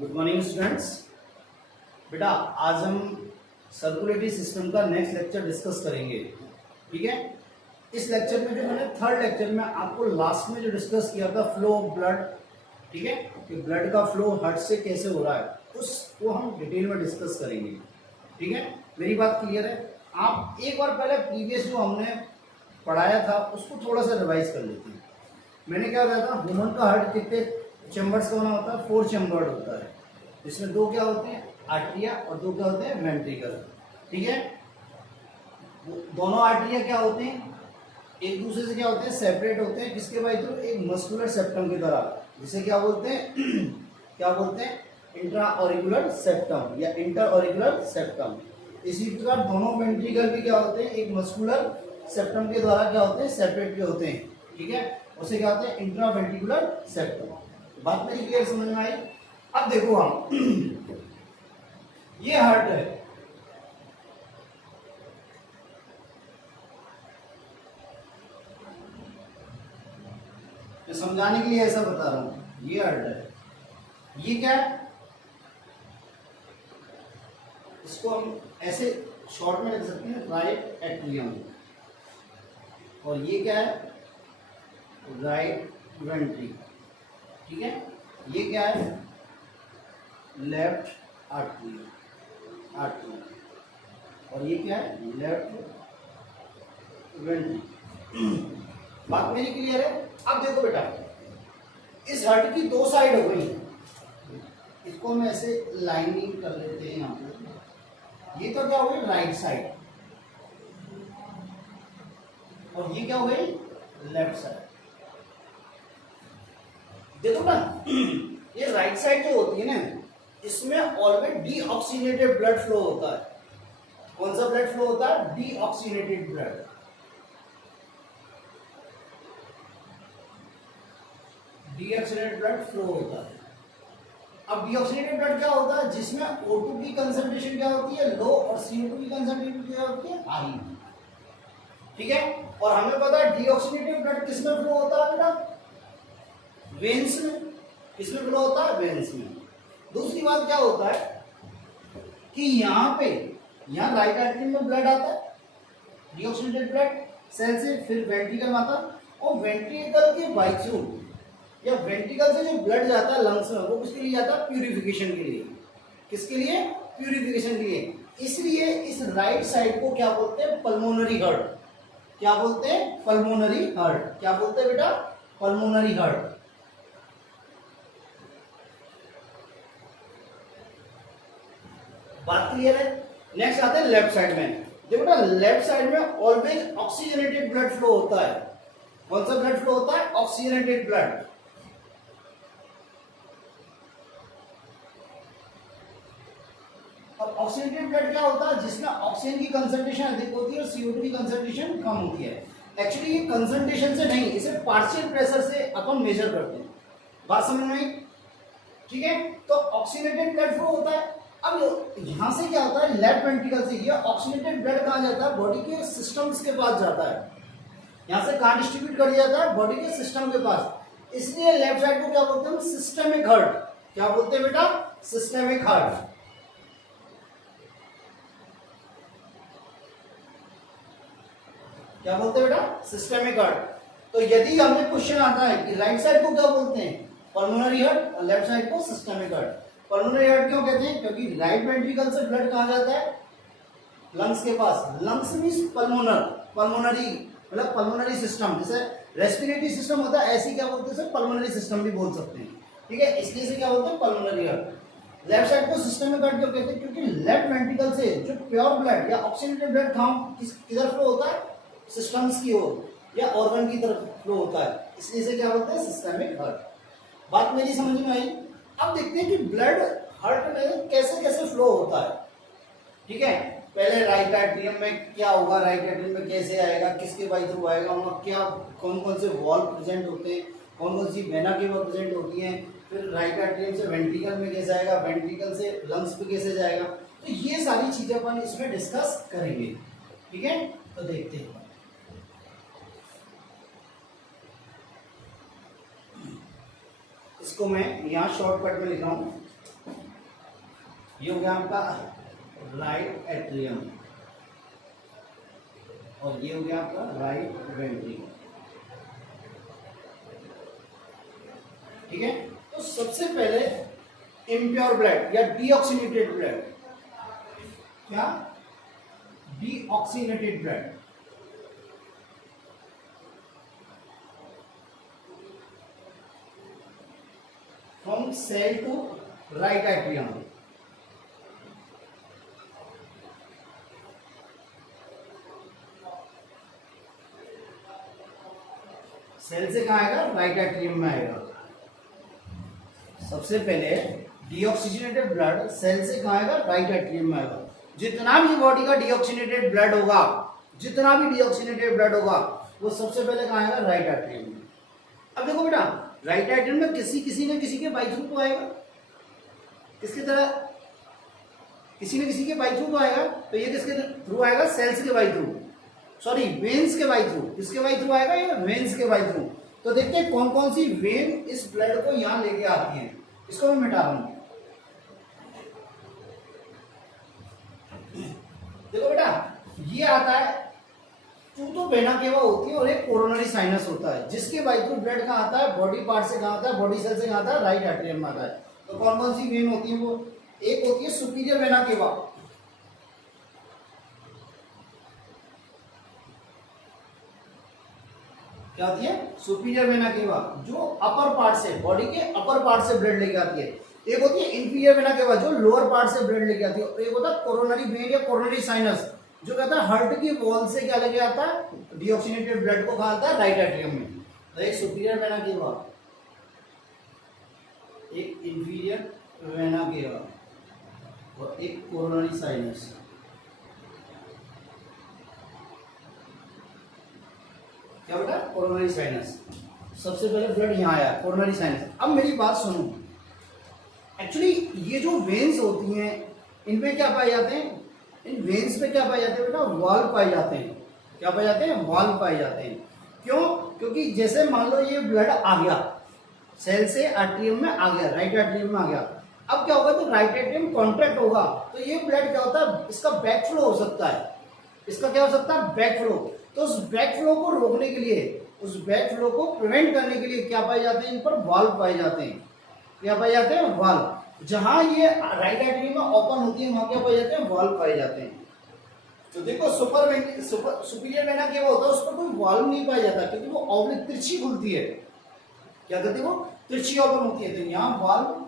Good morning students. बेटा आज हम सर्कुलेटरी सिस्टम का नेक्स्ट लेक्चर डिस्कस करेंगे। ठीक है, इस लेक्चर में जो मैंने थर्ड लेक्चर में आपको लास्ट में जो डिस्कस किया था फ्लो ऑफ ब्लड, ठीक है, कि ब्लड का फ्लो हार्ट से कैसे हो रहा है उसको हम डिटेल में डिस्कस करेंगे। ठीक है, मेरी बात क्लियर है? आप एक बार पहले प्रीवियस जो हमने पढ़ाया था उसको थोड़ा सा रिवाइज कर लेते हैं। मैंने क्या बताया था, ह्यूमन का हार्ट कितने चैम्बर्स का बना होता है? 4 चैम्बर्ड होता है, जिसमें 2 क्या होते हैं? आर्टरिया, और 2 क्या होते हैं? वेंट्रिकल। ठीक है, दोनों आर्टरिया क्या होते हैं? एक दूसरे से क्या होते हैं? सेपरेट होते हैं। किसके बाई थ्रू? एक मस्कुलर सेप्टम की तरह, जिसे क्या बोलते हैं क्या बोलते हैं? इंट्रा ऑरिकुलर सेप्टम या इंटर ऑरिकुलर सेप्टम। इसी प्रकार दोनों वेंट्रिकल भी क्या होते हैं? एक मस्कुलर सेप्टम के द्वारा क्या होते हैं? सेपरेट भी होते हैं। ठीक है, उसे क्या होते हैं? Intra ventricular septum. बात मेरी क्लियर समझ में आई? अब देखो हम ये हार्ट है, मैं समझाने के लिए ऐसा बता रहा हूं। ये हार्ट है, ये क्या है? इसको हम ऐसे शॉर्ट में लिख सकते हैं राइट एट्रियम, और ये क्या है? Right ventricle. ठीक है, ये क्या है? लेफ्ट आर्टरी, और ये क्या है? Left ventricle. बात मेरी क्लियर है? अब देखो बेटा, इस हार्ट की 2 साइड हो गई, इसको हम ऐसे लाइनिंग कर लेते हैं यहाँ पे। ये तो क्या हो गई? राइट साइड, और ये क्या हो गई? Left side. देखो ना, ये राइट साइड जो होती है ना, इसमें ऑलवेज डीऑक्सीनेटेड ब्लड फ्लो होता है। कौन सा ब्लड फ्लो होता है? Deoxygenated blood. Deoxygenated blood flow होता है। अब डीऑक्सीनेटेड ब्लड क्या होता है? जिसमें O2 की कंसंट्रेशन क्या होती है? लो, और CO2 की कंसंट्रेशन क्या होती है? हाई। ठीक है, और हमें पता है डीऑक्सीनेटेड ब्लड किसमें फ्लो होता है बेटा? वेन्स में। किसमें फ्लो होता है? वेन्स में। दूसरी बात क्या होता है कि यहाँ राइट आर्टरी में ब्लड आता है, डीऑक्सीनेटेड ब्लड सेल से, फिर वेंट्रिकल में आता है, और वेंट्रिकल के बाई थ्रू या वेंट्रिकल से जो ब्लड जाता है लंग्स में, वो किसके लिए जाता है? प्यूरिफिकेशन के लिए। किसके लिए? प्यूरिफिकेशन के लिए। इसलिए इस राइट साइड को क्या बोलते हैं? Pulmonary heart. क्या बोलते हैं? Pulmonary heart. क्या बोलते हैं बेटा? Pulmonary heart. बात क्लियर है? नेक्स्ट आते हैं लेफ्ट साइड में। देखो ना, लेफ्ट साइड में ऑलवेज ऑक्सीजनेटेड ब्लड फ्लो होता है। कौन सा ब्लड फ्लो होता है? Oxygenated blood. अब ऑक्सीजनेटेड ब्लड क्या होता है? जिसमें ऑक्सीजन की कंसंट्रेशन अधिक होती है और CO2 की कंसंट्रेशन कम होती है। एक्चुअली ये कंसंट्रेशन से नहीं, इसे पार्शियल प्रेशर से अपन मेजर करते हैं। बात समझ में आई? ठीक है, तो ऑक्सीजनेटेड ब्लड फ्लो होता है। अब यहां से क्या होता है? लेफ्ट वेंट्रिकल से ये ऑक्सीजनेटेड ब्लड कहां जाता है? बॉडी के सिस्टम्स के पास जाता है। यहां से कहां डिस्ट्रीब्यूट कर दिया जाता है? बॉडी के सिस्टम के पास। इसलिए लेफ्ट साइड को क्या बोलते हैं? Systemic heart. क्या बोलते हैं बेटा? Systemic heart. क्या बोलते हैं बेटा? Systemic heart. तो यदि हमें क्वेश्चन आता है कि राइट साइड को क्या बोलते हैं? पल्मोनरी हार्ट, और लेफ्ट साइड को सिस्टेमिक हार्ट। पल्मोनरी हार्ट क्यों कहते हैं? क्योंकि राइट वेंट्रिकल से ब्लड कहां जाता है? लंग्स के पास। लंग्स मींस पल्मोनर, पल्मोनरी मतलब पल्मोनरी सिस्टम। जैसे रेस्पिरेटरी सिस्टम होता है, ऐसी क्या बोलते हैं? पल्मोनरी सिस्टम भी बोल सकते हैं। ठीक है, इसलिए से क्या बोलते हैं? Pulmonary heart. लेफ्ट साइड को सिस्टेमिक हार्ट क्यों कहते हैं? क्योंकि लेफ्ट वेंट्रिकल से जो प्योर ब्लड या ऑक्सीजनेटेड ब्लड किधर फ्लो होता है? सिस्टम्स की ओर या ऑर्गन की तरफ फ्लो होता है, इसलिए से क्या बोलते हैं? Systemic heart. बात मेरी समझ में आई? अब देखते हैं कि ब्लड हार्ट में कैसे कैसे फ्लो होता है। ठीक है, पहले राइट एट्रियम में क्या होगा? राइट एट्रियम में कैसे आएगा? किसके बाई थ्रू आएगा? वहाँ क्या कौन कौन से वॉल्व प्रेजेंट होते हैं? कौन कौन सी वेना केवा प्रेजेंट होती हैं? फिर राइट एट्रियम से वेंट्रिकल में कैसे आएगा? वेंट्रिकल से लंग्स पे कैसे जाएगा? तो ये सारी चीजें अपन इसमें डिस्कस करेंगे। ठीक है, तो देखते हैं। इसको मैं यहाँ शॉर्टकट में लिख रहा हूँ। ये हो गया आपका राइट एट्रियम और ये हो गया आपका राइट वेंट्रिकल। ठीक है, तो सबसे पहले इम्प्योर ब्लड या डीऑक्सीनेटेड ब्लड, क्या deoxygenated blood, from cell to right atrium. Cell से कहां आएगा? राइट एट्रियम में आएगा। सबसे पहले डीऑक्सीजनेटेड ब्लड सेल से कहां आएगा? राइट एट्रियम में आएगा। जितना भी बॉडी का डीऑक्सीनेटेड ब्लड होगा, जितना भी डीऑक्सीनेटेड ब्लड होगा, वो सबसे पहले कहां आएगा? राइट एट्रियम में। अब देखो बेटा, राइट एट्रियम में किसी न किसी के बाई थ्रू तो आएगा, किसकी तरह? किसी न किसी के बाई थ्रू तो आएगा। तो ये किसके थ्रू आएगा? सेल्स के बाई थ्रू, सॉरी वेन्स के बाई थ्रू। किसके बाई थ्रू आएगा? ये वेन्स के बाई थ्रू। तो देखते हैं कौन कौन सी वेन इस ब्लड को यहां लेके आती है। इसको मैं मिटा रहा हूं। देखो बेटा, ये आता है तो वेना केवा होती है और एक कोरोनरी साइनस होता है, जिसके बाई थ्रू ब्लड कहां आता है? बॉडी पार्ट से कहां आता है? बॉडी सेल से कहां आता है? राइट एट्रियम में आता है। तो कौन कौन सी वेन होती है? वो एक होती है सुपीरियर वेना केवा, क्या होती है? सुपीरियर वेना केवा, जो अपर पार्ट से, बॉडी के अपर पार्ट से ब्लड लेके आती है। एक होती है इंफीरियर वेना केवा, जो लोअर पार्ट से ब्लड लेके आती है। एक होता है कोरोनरी वेन या कोरोनरी साइनस, जो कहता है हार्ट की वॉल से क्या लेके आता है? डीऑक्सीनेटेड ब्लड को खाता है राइट एट्रियम में। तो एक सुपीरियर वेना केवा, एक इंफीरियर वेना केवा और एक कोरोनरी साइनस। क्या बेटा? Coronary sinus. सबसे पहले ब्लड यहां आया, कोरोनरी साइनस। अब मेरी बात सुनो, एक्चुअली ये जो वेन्स होती हैं, इनमें क्या पाए जाते हैं? इन वेन्स में क्या पाए जाते हैं बेटा? वाल्व पाए जाते हैं। क्या पाए जाते हैं? वाल्व पाए जाते हैं। क्यों? क्योंकि जैसे मान लो ये ब्लड आ गया सेल से एट्रियम में आ गया, राइट एट्रियम में आ गया। अब क्या होगा? तो राइट एट्रियम कॉन्ट्रैक्ट होगा, तो ये ब्लड क्या होता है? इसका बैक फ्लो हो सकता है। इसका क्या हो सकता है? Back flow. तो उस बैक फ्लो को रोकने के लिए, उस बैक फ्लो को प्रिवेंट करने के लिए क्या पाए जाते हैं? इन पर वाल्व पाए जाते हैं। क्या पाए जाते हैं? वाल्व। जहां ये राइट एट्रियम में ओपन होती है, वहां क्या पाए जाते हैं? वाल्व पाए जाते हैं। तो देखो सुपीरियर वेना केवा होता है, उस पर कोई वाल्व नहीं पाया जाता, क्योंकि वो ऑब्लिक तिरछी खुलती है। क्या कहते हैं? वो तिरछी ओपन होती है, तो यहां वाल्व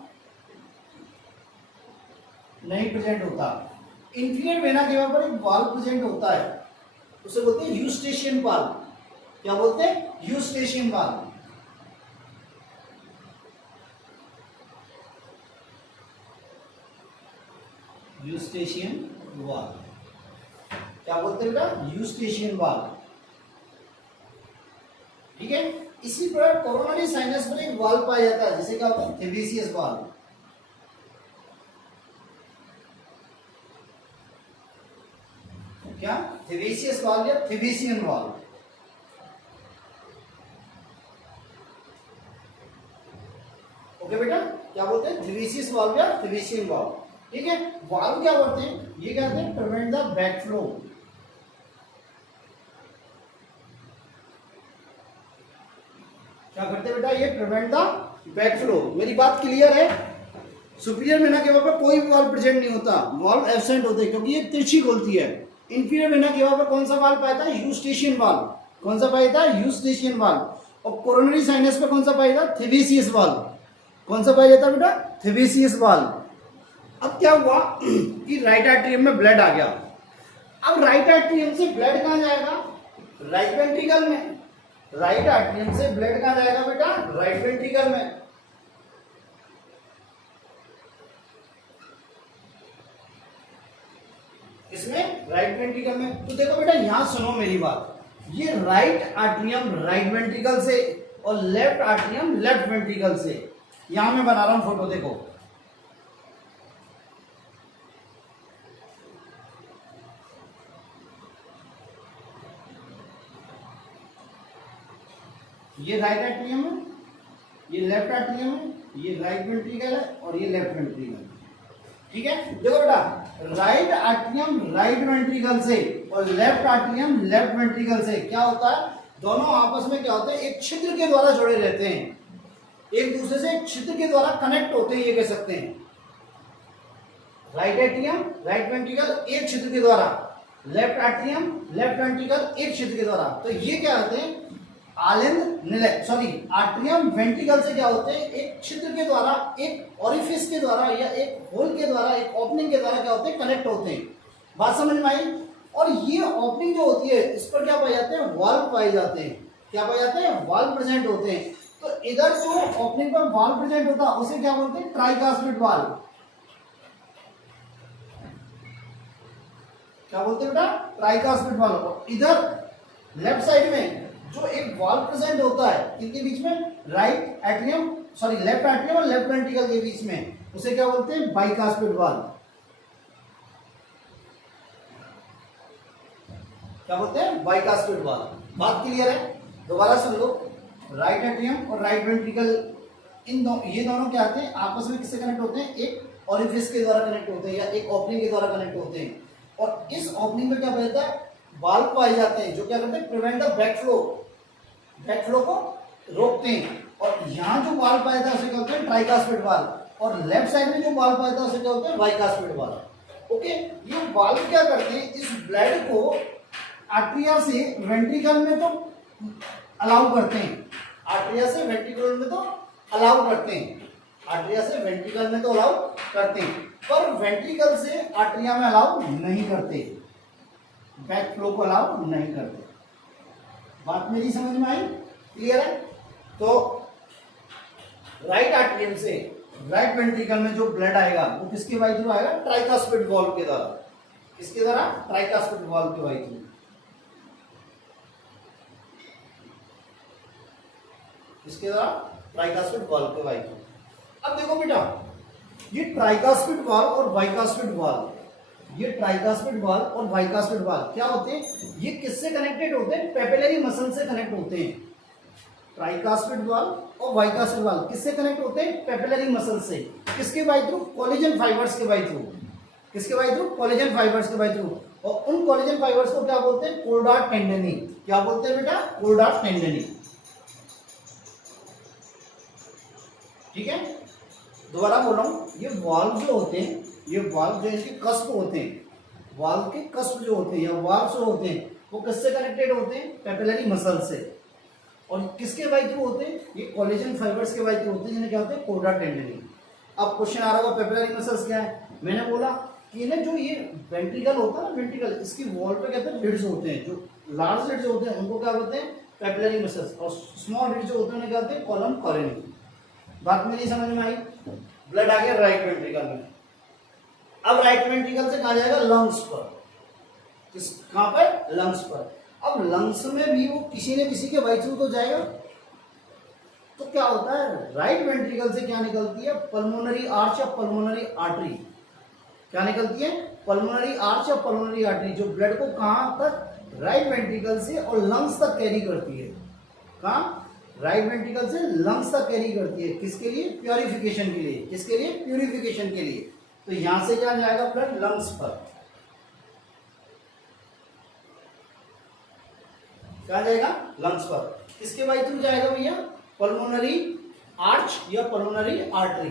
नहीं प्रेजेंट होता। इंफीरियर वेना केवा पर एक वाल्व प्रेजेंट होता है, उसे बोलते हैं यूस्टेशियन वाल्व। क्या बोलते हैं? Eustachian valve. यूस्टेशियन वाल्व क्या बोलते हैं बेटा? Eustachian valve. ठीक है, इसी प्रकार कोरोनरी साइनस में एक वाल्व पाया जाता है, जिसे क्या होता है? थेवेसियस वाल्व। क्या? थेवेसियस वाल्व या थेवेसियन वाल्व। ओके बेटा, क्या बोलते हैं? थेवेसियस वाल्व या थेवेसियन वाल्व। ठीक है, वाल्व क्या बोलते हैं? ये कहते हैं प्रिवेंट द बैक फ्लो। क्या करते हैं बेटा? ये प्रिवेंट द बैक फ्लो। मेरी बात क्लियर है? सुपीरियर वेना केवा पे कोई भी वाल्व प्रेजेंट नहीं होता, वाल्व एब्सेंट होते हैं, क्योंकि ये तिरछी खुलती है। इंफीरियर वेना केवा पे कौन सा वाल्व पाया था? Eustachian valve. कौन सा पाया था? Eustachian valve. और कोरोनरी साइनस पे कौन सा पाया था? थेवेसियस वाल्व। कौन सा पाया जाता बेटा? थेवेसियस वाल्व। अब क्या हुआ कि राइट एट्रियम में ब्लड आ गया। अब राइट एट्रियम से ब्लड कहां जाएगा? राइट वेंट्रिकल में। राइट एट्रियम से ब्लड कहां जाएगा बेटा? राइट वेंट्रिकल में। इसमें राइट वेंट्रिकल में। तो देखो बेटा, यहां सुनो मेरी बात, ये राइट एट्रियम राइट वेंट्रिकल से और लेफ्ट एट्रियम लेफ्ट वेंट्रिकल से। यहां मैं बना रहा हूं फोटो, देखो ये राइट एट्रियम है, ये लेफ्ट एट्रियम है, ये राइट वेंट्रिकल है और ये लेफ्ट वेंट्रिकल है। ठीक है, देखो बेटा, राइट आर्टरियम राइट वेंट्रिकल से और लेफ्ट आर्टरियम लेफ्ट वेंट्रिकल से क्या होता है, दोनों आपस में क्या होते हैं, एक छिद्र के द्वारा जुड़े रहते हैं, एक दूसरे से एक छिद्र के द्वारा कनेक्ट होते हैं, ये कह सकते हैं। राइट एट्रियम राइट वेंट्रिकल एक छिद्र के द्वारा, लेफ्ट एट्रियम लेफ्ट वेंट्रिकल एक छिद्र के द्वारा। तो ये क्या होते हैं, आर्टरियम वेंट्रिकल से क्या होते हैं, एक छिद्र के द्वारा, एक ओरिफिस के द्वारा या एक होल के द्वारा, एक ओपनिंग के द्वारा क्या होते हैं, कनेक्ट होते हैं। बात समझ में आई? और ये ओपनिंग जो होती है इस पर क्या पाए जाते हैं, वाल्व पाए जाते हैं। क्या पाए जाते हैं, वाल्व प्रेजेंट होते हैं। तो इधर जो ओपनिंग पर वाल्व प्रेजेंट होता है उसे क्या बोलते हैं, ट्राइकास्पिड वाल्व। क्या बोलते हैं बेटा, ट्राइकास्पिड वाल्व। इधर लेफ्ट साइड में जो एक वाल्व प्रेजेंट होता है किनके बीच में, लेफ्ट एट्रियम और लेफ्ट वेंट्रिकल के बीच में, उसे क्या बोलते हैं, बाइकास्पिड वाल्व। क्या बोलते हैं, बाइकास्पिड वाल्व। बात क्लियर है? दोबारा सुन लो, राइट एट्रियम और राइट वेंट्रिकल ये दोनों क्या आते हैं, आपस में किससे कनेक्ट होते हैं, एक ओरिफिस के द्वारा कनेक्ट होते हैं या एक ओपनिंग के द्वारा कनेक्ट होते हैं। और इस ओपनिंग में क्या रहता है, वाल्व पाए जाते हैं जो क्या करते हैं, प्रिवेंट द बैकफ्लो को रोकते हैं। और यहाँ जो वाल्व पाया था उसे क्या होते हैं, ट्राइकास्पिड वाल्व। और लेफ्ट साइड में जो वाल्व पाया था उसे क्या होते हैं, बाइकास्पिड वाल्व। ओके, ये वाल्व क्या करते हैं, इस ब्लड को आर्टरिया से वेंट्रिकल में तो अलाउ करते हैं, आर्टरिया से वेंट्रिकल में तो अलाउ करते हैं, आर्टरिया से वेंट्रिकल में तो अलाउ करते हैं, पर वेंट्रिकल से आर्टरिया में अलाउ नहीं करते, बैक फ्लो को अलाउ नहीं करते। बात मेरी समझ में आई? क्लियर है? तो राइट आर्टरियम से राइट वेंट्रिकल में जो ब्लड आएगा वो किसके वाई थ्रू आएगा, ट्राइकास्पिड वाल्व के द्वारा। किसके द्वारा, ट्राइकास्पिड वाल्व के वाई थ्रू। इसके द्वारा ट्राइकास्पिड वाल्व के वाई थ्रू। अब देखो बेटा, ये ट्राइकास्पिड वाल्व और बाइकास्पिड वाल्व, ये ट्राइकास्पिड वाल्व और बाइकास्पिड वाल्व क्या होते हैं, ये किससे कनेक्टेड होते हैं, पेपिलरी मसल से कनेक्ट होते हैं। ट्राइकास्पिड वाल्व और बाइकास्पिड वाल्व किससे कनेक्ट होते हैं, पेपिलरी मसल से। किसके बाई थ्रू, कोलेजन फाइबर्स के बाई थ्रू। किसके बाई थ्रू, कोलेजन फाइबर्स के बाई थ्रू। और उन कोलेजन फाइबर्स को क्या बोलते हैं, कोलडार्ट टेंडनी। क्या बोलते हैं बेटा, कोलडार्ट टेंडनी। ठीक है, दोबारा बोल रहा हूं, ये वाल्व जो होते हैं, ये वाल्व जो इनके कस्प होते हैं, वाल्व के कस्प जो होते हैं या वाल्व जो होते हैं वो किससे कनेक्टेड होते हैं, पेपिलरी मसल से। और किसके बाई थ्रू होते हैं, ये कोलेजन फाइबर्स के बाई थ्रू होते हैं, जिन्हें क्या होते हैं, कोलडार्ट टेंडनी। अब क्वेश्चन आ रहा होगा पेपिलरी मसल्स क्या है, मैंने बोला कि इन्हें जो ये वेंट्रिकल होता है ना, वेंट्रिकल, इसकी वॉल पे कहते हैं लिड्स होते हैं, जो लार्ज लिड्स होते हैं उनको क्या बोलते हैं, पेपिलरी मसल्स। और स्मॉल लिड्स जो होते हैं उन्हें क्या होते हैं, कॉलम कॉरेनी। बात मेरी समझ में आई? ब्लड आ गया राइट वेंट्रिकल में। अब राइट वेंट्रिकल से कहा जाएगा लंग्स पर, कहां पर, लंग्स पर। अब लंग्स में भी वो किसी न किसी के वाई थ्रू तो जाएगा। तो क्या होता है, राइट वेंट्रिकल से क्या निकलती है, पल्मोनरी आर्च या पल्मोनरी आर्टरी। क्या निकलती है, पल्मोनरी आर्च या पल्मोनरी आर्टरी, जो ब्लड को कहां तक, राइट वेंट्रिकल से और लंग्स तक कैरी करती है। कहां, राइट वेंट्रिकल से लंग्स तक कैरी करती है। किसके लिए, प्योरिफिकेशन के लिए। किसके लिए, प्योरिफिकेशन के लिए। तो यहां से क्या जाएगा ब्लड, लंग्स पर। क्या जाएगा, लंग्स पर। किसके वाई थ्रू जाएगा भैया, पल्मोनरी आर्च या पल्मोनरी आर्टरी।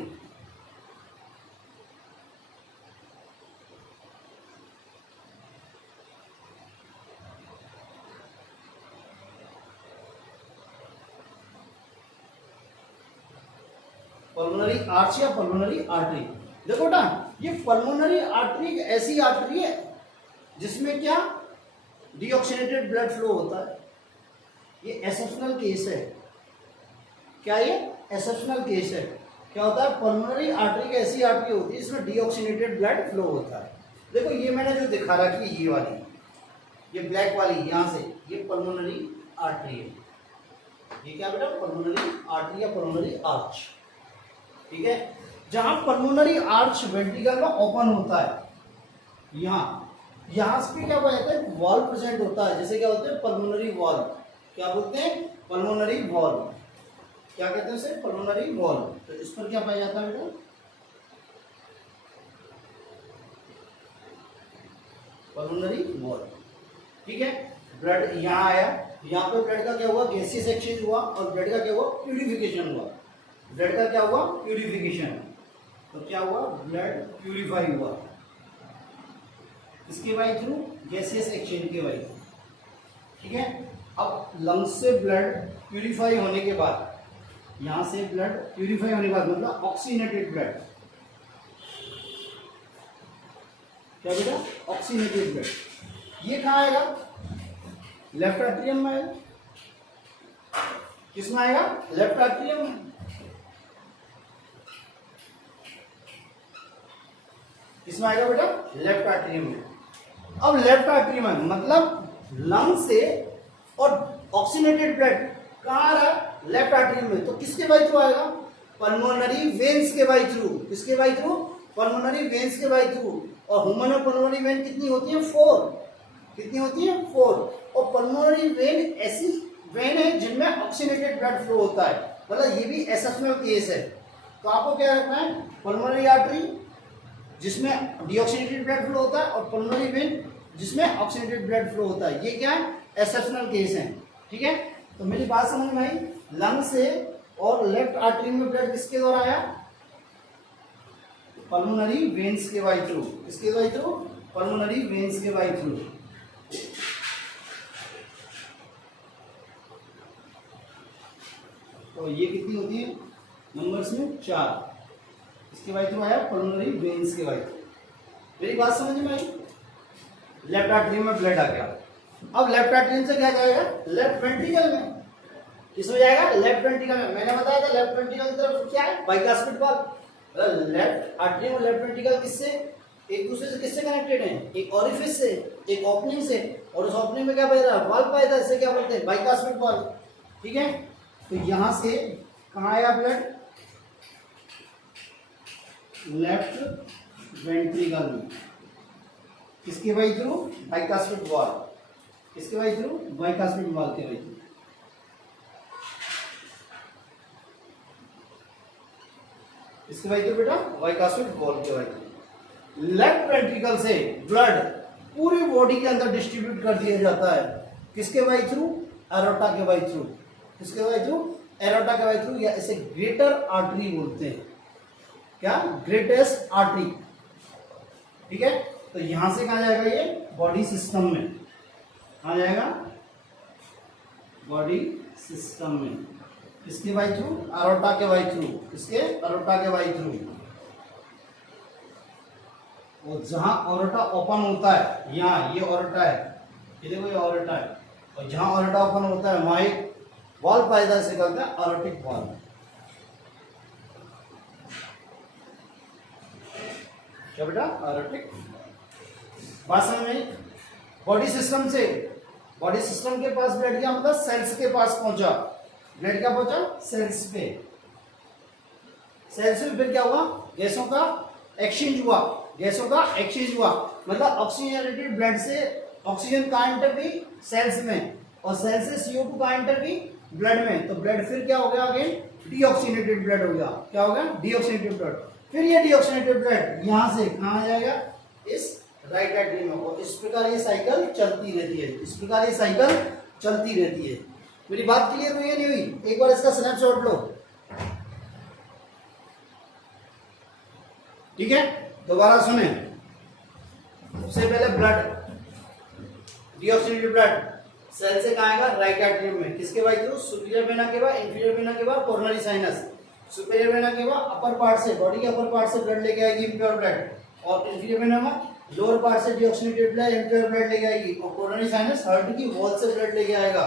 पल्मोनरी आर्च या पल्मोनरी आर्टरी। देखो बेटा, ये पल्मोनरी आर्टरी एक ऐसी आर्टरी है जिसमें क्या, डीऑक्सीनेटेड ब्लड फ्लो होता है। ये एक्सेप्शनल केस है। क्या ये एक्सेप्शनल केस है? क्या होता है, पल्मोनरी आर्टरी एक ऐसी आर्टरी होती है जिसमें डीऑक्सीनेटेड ब्लड फ्लो होता है। देखो ये मैंने जो दिखा रखी है, ये वाली, ये ब्लैक वाली यहां से, ये पल्मोनरी आर्टरी है। ये क्या बेटा, पल्मोनरी आर्टरी या पल्मोनरी आर्च। ठीक है, जहां पल्मोनरी आर्च वेंट्रिकल में ओपन होता है, यहां से क्या होता है, वॉल्व प्रेजेंट होता है, जैसे क्या होते हैं, पल्मोनरी वॉल्व। क्या बोलते हैं, पल्मोनरी वॉल्व। क्या कहते हैं उसे, पल्मोनरी वॉल्व। तो इस पर क्या पाया जाता है बेटा, पल्मोनरी वॉल। ठीक है, ब्लड यहाँ आया, यहाँ पे ब्लड का क्या हुआ, गैसियस एक्सचेंज हुआ और ब्लड का क्या हुआ, प्यूरिफिकेशन हुआ। ब्लड का क्या हुआ, प्यूरिफिकेशन। तो क्या हुआ, ब्लड प्यूरिफाई हुआ, किसके बाई थ्रू, गैसियस एक्सचेंज के बाई थ्रू। ठीक है, अब लंग्स से ब्लड प्यूरिफाई होने के बाद, यहां से ब्लड प्यूरिफाई होने के बाद मतलब ऑक्सीनेटेड ब्लड, क्या बेटा, ऑक्सीनेटेड ब्लड, ये कहाँ आएगा, लेफ्ट एट्रियम में आएगा। किसमें आएगा, लेफ्ट एट्रियम में। किसमें आएगा बेटा, लेफ्ट एट्रियम में। अब लेफ्ट एट्रियम में मतलब लंग से और ऑक्सीनेटेड ब्लड कहाँ आ रहा है, लेफ्ट एट्रियम में। तो किसके बाई थ्रू आएगा, पल्मोनरी वेन्स के बाई थ्रू। किसके बाई थ्रू, पल्मोनरी वेन्स के बाई थ्रू। और ह्यूमन में पल्मोनरी वेन कितनी होती है, 4। कितनी होती है, 4। और पल्मोनरी वेन ऐसी वेन है जिनमें ऑक्सीनेटेड ब्लड फ्लो होता है, मतलब ये भी एक्सेप्शनल केस है। तो आपको क्या रखना है, पल्मोनरी आर्टरी जिसमें डीऑक्सीनेटेड ब्लड फ्लो होता है और पल्मोनरी वेन जिसमें ऑक्सीनेटेड ब्लड फ्लो होता है। ये क्या है, एक्सेप्शनल केस है। ठीक है, तो मेरी बात समझ में आई, लंग से और लेफ्ट आर्टरी में ब्लड किसके द्वारा आया, पल्मोनरी वेन्स के बाई थ्रू। किसके बाई थ्रू, पल्मोनरी वेन्स के बाई थ्रू। तो ये कितनी होती है, नंबर्स में 4। इसके बाई थ्रू आया, पल्मोनरी वेन्स के बाई थ्रू। मेरी बात समझ में आई, लेफ्ट आर्टरी में ब्लड आ गया। अब लेफ्ट आर्टरी से क्या जाएगा, लेफ्ट वेंट्रिकल में। किसमें जाएगा, लेफ्ट वेंट्रिकल में। मैंने बताया था लेफ्ट वेंट्रिकल की तरफ क्या है, बाइकास्पिड वाल्व। लेफ्ट आर्टरी और लेफ्ट वेंट्रिकल किससे, एक दूसरे से किससे कनेक्टेड हैं, एक ओरिफिस से, एक ओपनिंग से, और उस ओपनिंग में क्या बह रहा है, वाल्व पाया था, इसे क्या बोलते हैं, बाइकास्पिड वाल्व। ठीक है, तो यहां से कहाँ आया ब्लड, लेफ्ट वेंट्रिकल में। किसके बाई थ्रू, बाइकास्पिड वाल्व। किसके बाई थ्रू, बाइकास्पिड वाल्व के बाई थ्रू। इसके बाई थ्रू बेटा, बाइकास्पिड वाल्व के बाई थ्रू। लेफ्ट वेंट्रिकल से ब्लड पूरी बॉडी के अंदर डिस्ट्रीब्यूट कर दिया जाता है, किसके बाई थ्रू, एरोटा के बाई थ्रू। किसके बाई थ्रू, एरोटा के बाई थ्रू, या इसे ग्रेटर आर्टरी बोलते हैं। क्या, ग्रेटेस्ट आर्टरी। ठीक है, तो यहां से कहा जाएगा, ये बॉडी सिस्टम में। कहा जाएगा, बॉडी सिस्टम में। किसके बाई थ्रू, एरोटा के बाई थ्रू। किसके, एरोटा के बाई थ्रू। और जहां ऑरोटा ओपन होता है, यहाँ ये ऑरोटा है, ये देखो ये ऑरोटा है, और जहां ऑरोटा ओपन होता है वहां एक वाल्व पैदा से करता है, ऑरोटिक वाल्व। क्या बेटा, ऑरोटिक। बात समझ में, बॉडी सिस्टम से, बॉडी सिस्टम के पास ब्लड गया मतलब सेल्स के पास पहुंचा। ब्लड क्या पहुंचा, सेल्स पे। सेल्स में फिर क्या हुआ, गैसों का एक्सचेंज हुआ। गैसों का एक्सचेंज हुआ मतलब ऑक्सीजनेटेड ब्लड से ऑक्सीजन का एंटर भी सेल्स में, और सेल से CO2 का एंटर भी ब्लड में। तो ब्लड फिर क्या हो गया, अगेन डीऑक्सीनेटेड ब्लड हो गया। क्या हो गया, डीऑक्सीनेटेड ब्लड। फिर ये डीऑक्सीनेटेड ब्लड यहां से कहां आ जाएगा, इस राइट एट्रियम में। और इस प्रकार ये साइकिल चलती रहती है, इस प्रकार ये साइकिल चलती रहती है। मेरी बात क्लियर हुई है नहीं हुई, एक बार इसका स्नैपशॉट लो। ठीक है, दोबारा सुने, सबसे पहले ब्लड, डीऑक्सीनेटेड ब्लड सेल से कहाँ आएगा, राइट एट्रियम में। किसके बाई थ्रू, सुपीरियर वेना के बाद, इंफीरियर वेना के बाद कोरोनरी साइनस। सुपीरियर वेना के बाद अपर पार्ट से, बॉडी के अपर पार्ट से ब्लड लेके आएगी इम्प्योर ब्लड, और इंफीरियर वेना में लोअर पार्ट से डीऑक्सीनेटेड ब्लड, इम्प्योर ब्लड लेके आएगी, और कोरोनरी साइनस हार्ट की वॉल से ब्लड लेके आएगा।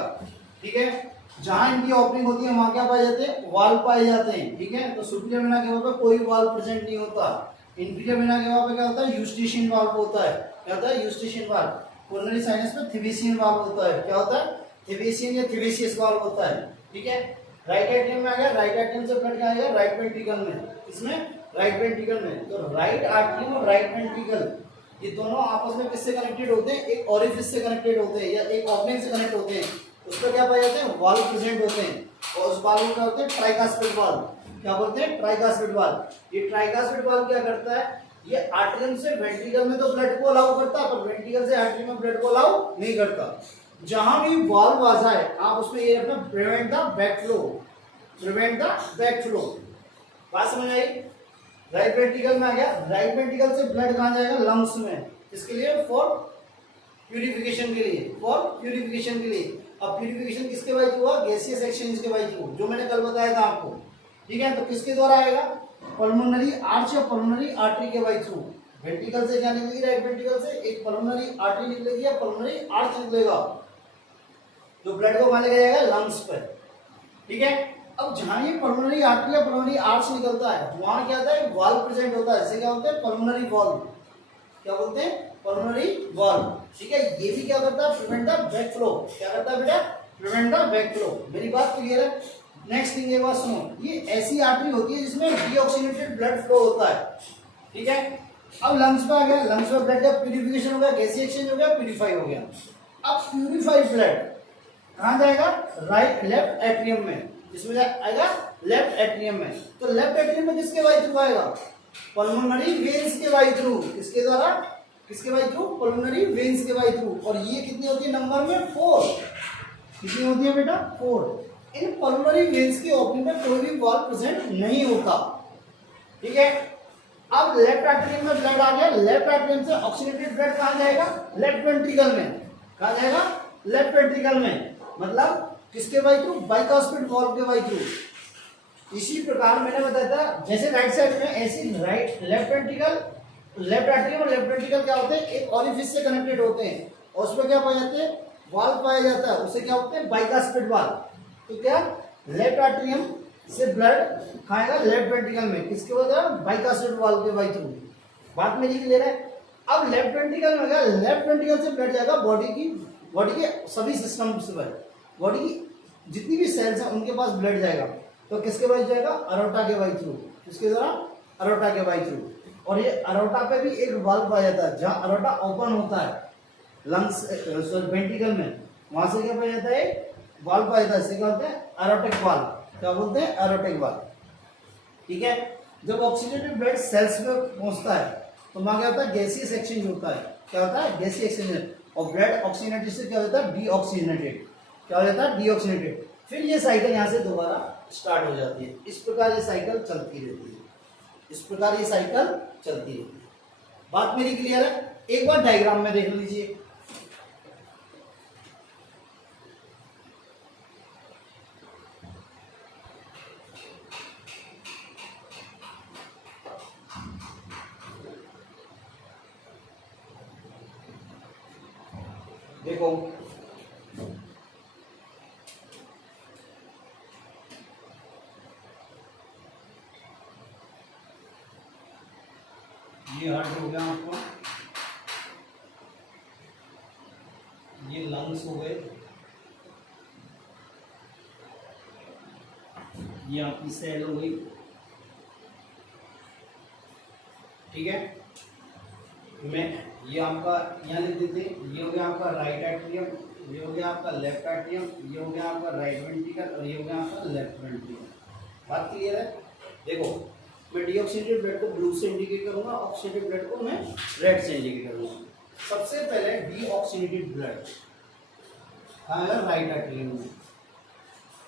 ठीक है, जहां इनकी ओपनिंग होती है वहां क्या पाए जाते हैं, वाल्व पाए जाते हैं। ठीक है, तो सुपीरियर वेना के वहां पे कोई वाल्व प्रेजेंट नहीं होता। इंफीरियर वेना के वहां पे क्या होता है, यूस्टेशियन वाल्व होता है। क्या होता है, यूस्टेशियन वाल्व। कोरोनरी साइनस में थिवेसियन वाल्व होता है। क्या होता है, थिवेसियन या थिवेसियस वाल्व होता है। ठीक है, राइट एट्रियम में आ गया, राइट एट्रियम से ब्लड क्या आएगा, राइट वेंट्रिकल में। इसमें राइट वेंट्रिकल में। तो राइट आर्टरी और राइट वेंट्रिकल ये दोनों आपस में किससे कनेक्टेड होते हैं, एक ओरिफिस से कनेक्टेड होते हैं, या एक ओपनिंग से कनेक्ट होते हैं। उस पर क्या पाए जाते हैं, वाल्व प्रेजेंट होते हैं, और उस वाल्व में क्या होते हैं, ट्राइकास्पिड वाल्व। क्या बोलते हैं, ट्राइकास्पिड वाल्व। ये ट्राइकास्पिड वाल्व क्या करता है, ये आर्टरियम से वेंट्रिकल में तो ब्लड को अलाउ करता है, पर वेंट्रिकल से आर्टरी में ब्लड को अलाउ नहीं करता। जहां भी वॉल्व आ जाए आप उसमें ये रखना, prevent the back flow, prevent the back flow. बात समझ आई? राइट वेंट्रिकल में आ गया, राइट वेंट्रिकल से ब्लड कहां जाएगा? लंग्स में। इसके लिए फॉर प्यूरिफिकेशन के लिए, फॉर प्यूरिफिकेशन के लिए। अब प्यूरिफिकेशन किसके बाई थ्रू हुआ? गैसियस एक्सचेंज के बाई थ्रू, जो मैंने कल बताया था आपको। ठीक है, तो किसके द्वारा आएगा? पल्मोनरी आर्च या पल्मोनरी आर्टरी के बाई थ्रू। वेंट्रिकल से क्या निकलेगी? राइट वेंट्रिकल से एक पल्मोनरी आर्टरी निकलेगी या पल्मोनरी आर्च निकलेगा, जो ब्लड को कहां लेके जाएगा? लंग्स पर। ठीक है, अब जहां ये पल्मोनरी आर्टरी या पल्मोनरी आर्च निकलता है वहां क्या होता है? वाल्व प्रेजेंट होता है, जैसे क्या होते हैं? Pulmonary valve. क्या बोलते हैं? Pulmonary valve. ठीक है, ये भी क्या करता है? Prevent the back flow. क्या करता है बेटा? Prevent the back flow. मेरी बात क्लियर है? नेक्स्ट थिंग एक बात सुनो, ये ऐसी आर्टरी होती है जिसमें डीऑक्सीनेटेड ब्लड फ्लो होता है। ठीक है, अब लंग्स पे आ गया, लंग्स में ब्लड का प्यूरिफिकेशन हो गया, गैसीय एक्सचेंज हो गया, प्यूरिफाई हो गया। अब प्यूरिफाइड ब्लड कहां जाएगा? राइट लेफ्ट एट्रियम में। इसमें आएगा लेफ्ट एट्रियम में। तो लेफ्ट एट्रियम में किसके बाई थ्रू आएगा? पल्मोनरी वेन्स के बाई थ्रू। किसके द्वारा? किसके बाई थ्रू? पल्मोनरी वेन्स के बाई थ्रू। और ये कितनी होती है नंबर में? 4। कितनी होती है बेटा? 4। इन पल्मोनरी वेन्स की ओपनिंग में कोई भी वॉल्व प्रेजेंट नहीं होता। ठीक है, अब लेफ्ट एट्रियम में ब्लड आ गया, लेफ्ट एट्रियम से ऑक्सीनेटेड ब्लड कहां जाएगा? लेफ्ट वेंट्रिकल में। कहां जाएगा? लेफ्ट वेंट्रिकल में। मतलब किसके बाई थ्रू? बाइकास्पिड वॉल्व के बाई थ्रू। इसी प्रकार मैंने बताया था, जैसे राइट साइड में ऐसी right left ventricle, left atrium और लेफ्ट वेंट्रिकल क्या होते हैं? एक ऑरिफिस से कनेक्टेड होते हैं और उसमें क्या पाए जाते हैं? वाल्व पाया जाता है, उसे क्या होते हैं? Bicuspid valve. तो क्या लेफ्ट एट्रियम से ब्लड खाएगा लेफ्ट वेंट्रिकल में, किसके वजह? बाइकास्पिड वाल्व के बाई थ्रू। बात मेरी क्लियर है? अब लेफ्ट वेंट्रिकल में गया, लेफ्ट वेंट्रिकल से ब्लड जाएगा बॉडी के सभी सिस्टम से, बॉडी की जितनी भी सेल्स हैं उनके पास ब्लड जाएगा। तो किसके बाई जाएगा? अरोटा के बाई थ्रू। किसके द्वारा? अरोटा के बाई थ्रू। और ये अरोटा पे भी एक वाल्व पाया जाता है, जहां अरोटा ओपन होता है लंग्स वेंट्रिकल में, वहां से क्या पाया जाता है? वाल्व पाया जाता है, इसे क्या बोलते हैं? Aortic valve. क्या बोलते हैं? Aortic valve. ठीक है, जब ऑक्सीडेटेड ब्लड सेल्स में पहुंचता है तो वहां क्या होता है? गैसियस एक्सचेंज होता है। क्या होता है? गैसीय एक्सचेंज। और ब्लड ऑक्सीजनेटेड से क्या होता है? डीऑक्सीजनेटेड। क्या हो जाता है? डीऑक्सीजनेटेड। फिर ये साइकिल यहाँ से दोबारा स्टार्ट हो जाती है। इस प्रकार ये साइकिल चलती रहती है, इस प्रकार ये साइकिल चलती रहती है। बात मेरी क्लियर है? एक बार डायग्राम में देख लीजिए। देखो, ये हार्ट हो गया आपका, ये लंग्स हो गए, ये आपकी सेल हो गई। ठीक है, मैं ये आपका यहाँ लिख देते हैं। ये हो गया आपका राइट एट्रियम, ये हो गया आपका लेफ्ट एट्रियम, ये हो गया आपका राइट वेंट्रिकल और ये हो गया आपका लेफ्ट वेंट्रिकल। बात क्लियर है? देखो, मैं डीऑक्सीनेटेड ब्लड को ब्लू से इंडिकेट करूंगा, ऑक्सीनेटेड ब्लड को मैं रेड से इंडिकेट करूंगा। सबसे पहले डीऑक्सीनेटेड ब्लड कहाँ है? राइट एट्रियम में।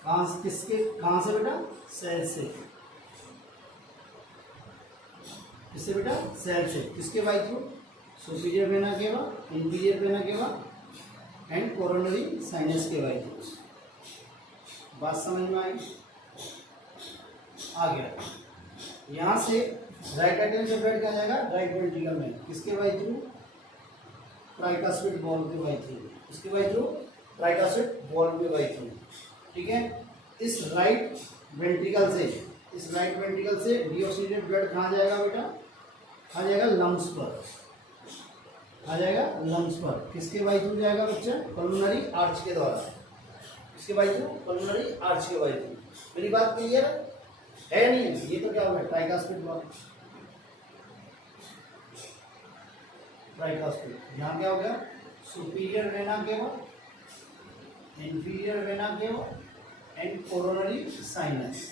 कहाँ से बेटा? सेल से। किससे बेटा? सेल से। किसके by through? Superior vena cava, inferior vena cava and coronary sinus के बाई थ्रू। बात समझ में आई? आ गया। यहाँ से राइट एट्रियम से ब्लड क्या जाएगा? राइट वेंट्रिकल में। किसके बाई थ्रू? ट्राइकास्पिड वॉल्व के बाई थ्रू। किसके बाई थ्रू? ट्राइकास्पिड वॉल्व के बाई थ्रू। ठीक है, इस राइट वेंट्रिकल से डीऑक्सीनेटेड ब्लड कहाँ जाएगा बेटा? कहाँ जाएगा? लंग्स पर। आ जाएगा लंग्स पर। किसके बाई थ्रू जाएगा बच्चा? पल्मोनरी आर्च के द्वारा। किसके बाई थ्रू? पल्मोनरी आर्च के बाई थ्रू। मेरी बात क्लियर है नहीं है? ये तो क्या हो गया? Tricuspid valve, tricuspid. यहाँ क्या हो गया? Superior vena cava, inferior vena cava and coronary sinus.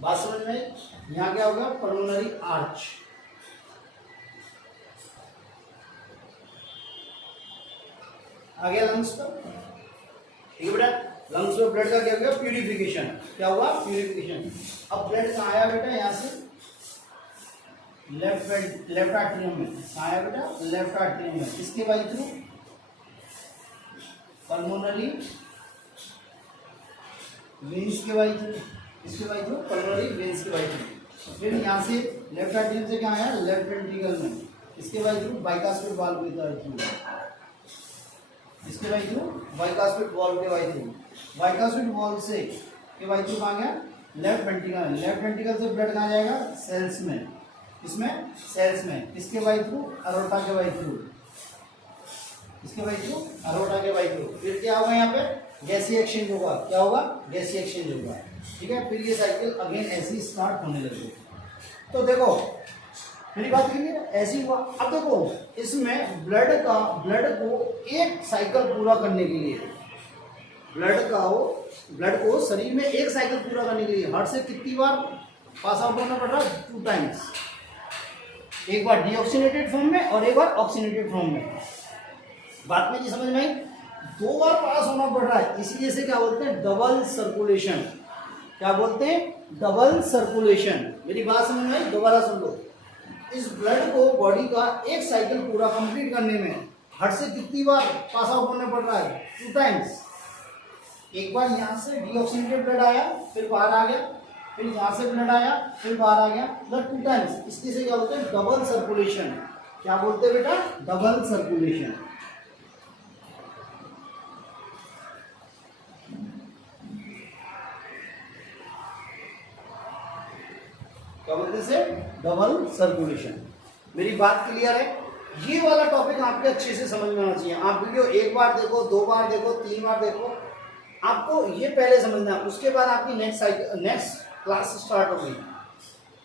बात समझ में? यहाँ क्या होगा? Pulmonary arch. आ गया लंग्स पर, ठीक है बेटा। लंग्स में ब्लड का क्या हो गया, प्यूरिफिकेशन। क्या हुआ, प्यूरिफिकेशन। अब ब्लड कहाँ आया बेटा, यहाँ से लेफ्ट आर्टरियम में, कहाँ आया बेटा, लेफ्ट आर्टरियम में। इसके बाई थ्रू पल्मोनरी वेन्स के बाई थ्रू, इसके बाई थ्रू पल्मोनरी वेन्स के बाई थ्रू। फिर यहाँ से लेफ्ट आर्टरियम से क्या आया, लेफ्ट वेंट्रिकल में, इसके बाई थ्रू बाइकास्पिड वाल्व के बाई थ्रू, इसके बाई थ्रू बाइकास्पिड वाल्व के बाई थ्रू, बाइकास्पिड वाल्व से के बाई थ्रू कहाँ गया, लेफ्ट वेंट्रिकल। लेफ्ट वेंट्रिकल से ब्लड कहाँ जाएगा, सेल्स में, इसमें सेल्स में, इसके बाई थ्रू अरोटा के बाई थ्रू, इसके बाई थ्रू अरोटा के बाई थ्रू। फिर क्या होगा, यहाँ पे गैसीय एक्सचेंज होगा। क्या होगा, गैसीय एक्सचेंज होगा, ठीक है। फिर ये साइकिल अगेन ऐसी स्टार्ट होने लगी। तो देखो मेरी बात क्लियर है, ऐसी हुआ। अब देखो इसमें ब्लड को एक साइकिल पूरा करने के लिए, ब्लड को शरीर में एक साइकिल पूरा करने के लिए हार्ट से कितनी बार पास आउट होना पड़ रहा है, 2 टाइम्स। एक बार डीऑक्सीनेटेड फॉर्म में और एक बार ऑक्सीनेटेड फॉर्म में। बात में जी समझ में आई, 2 बार पास होना पड़ रहा है, इसीलिए से क्या बोलते हैं, डबल सर्कुलेशन। क्या बोलते हैं, डबल सर्कुलेशन। मेरी बात समझ में आई, दोबारा सुन लो। इस ब्लड को बॉडी का एक साइकिल पूरा कंप्लीट करने में हार्ट से कितनी बार पास आउट होने पड़ रहा है, 2 टाइम्स। एक बार यहाँ से डीऑक्सीनेटेड ब्लड आया, फिर बाहर आ गया, फिर यहाँ से ब्लड आया, फिर बाहर आ गया, मतलब 2 टाइम्स। इसलिए से क्या बोलते हैं, डबल सर्कुलेशन। क्या बोलते हैं बेटा, डबल सर्कुलेशन। क्या बोलते से, डबल सर्कुलेशन। मेरी बात क्लियर है, ये वाला टॉपिक आपके अच्छे से समझ में आना चाहिए। आप वीडियो 1 बार देखो, 2 बार देखो, 3 बार देखो, आपको ये पहले समझना, उसके बाद आपकी नेक्स्ट क्लास स्टार्ट होगी।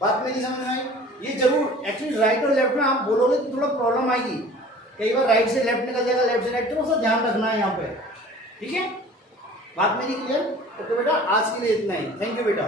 बात मेरी समझ में आई। ये जरूर एक्चुअली राइट और लेफ्ट में आप बोलोगे तो थोड़ा प्रॉब्लम आएगी, कई बार राइट से लेफ्ट निकल जाएगा, लेफ्ट से राइट, थोड़ा सा ध्यान रखना है यहाँ पे, ठीक है। बात मेरी क्लियर। ओके बेटा, आज के लिए इतना ही। थैंक यू बेटा।